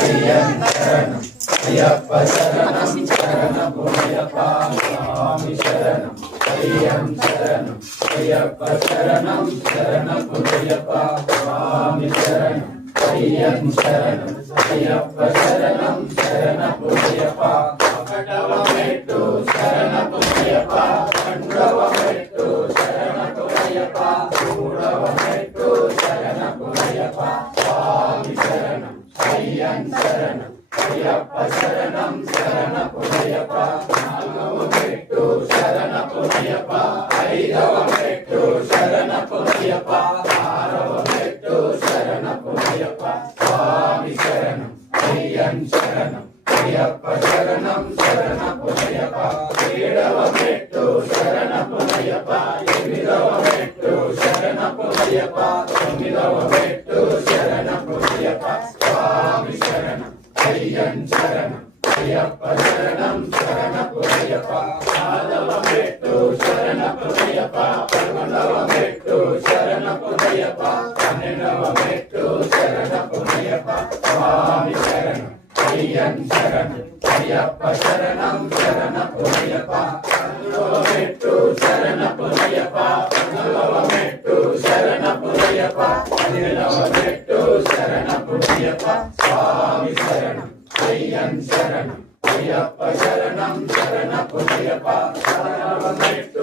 అయ్యన్ శరణం అయ్యప్ప శరణం శరణమయ్యప్ప స్వామి శరణం అయ్యన్ శరణం అయ్యప్ప శరణం శరణమయ్యప్ప స్వామి శరణం అయ్యన్ శరణం అయ్యప్ప శరణం శరణమయ్యప్ప ఒకటవ మెట్టు శరణమయ్యప్ప రెండవ మెట్టు శరణమయ్యప్ప మూడవ మెట్టు శరణమయ్యప్ప స్వామి శరణం అయ్యన్ శరణం అయ్యప్ప శరణం శరణమయ్యప్ప నాలుగవ మెట్టు శరణమయ్యప్ప ఐదవ మెట్టు శరణమయ్యప్ప ఆరవ మెట్టు శరణమయ్యప్ప స్వామి శరణం అయ్యన్ శరణం అయ్యప్ప శరణం శరణమయ్యప్ప ఏడవ మెట్టు శరణమయ్యప్ప ఎనిమిదవ మెట్టు శరణమయ్యప్ప తొమ్మిదవ మెట్టు శరణమయ్యప్ప స్వామి శరణం అయ్యన్ శరణం అయ్యప్ప శరణం శరణమయ్యప్ప పదవ మెట్టు శరణమయ్యప్ప పదకొండవ మెట్టు శరణమయ్యప్ప పన్నెండవ మెట్టు శరణమయ్యప్ప స్వామి శరణం అయ్యన్ శరణం అయ్యప్ప శరణం శరణమయ్యప్ప పదమూడవ మెట్టు శరణమయ్యప్ప పద్నాలుగవ మెట్టు శరణమయ్యప్ప పదిహేడవ మెట్టు శరణమయ్యప్ప స్వామి శరణం అయ్యన్ శరణం అయ్యప్ప శరణం శరణమయ్యప్ప పదహారవ మెట్టు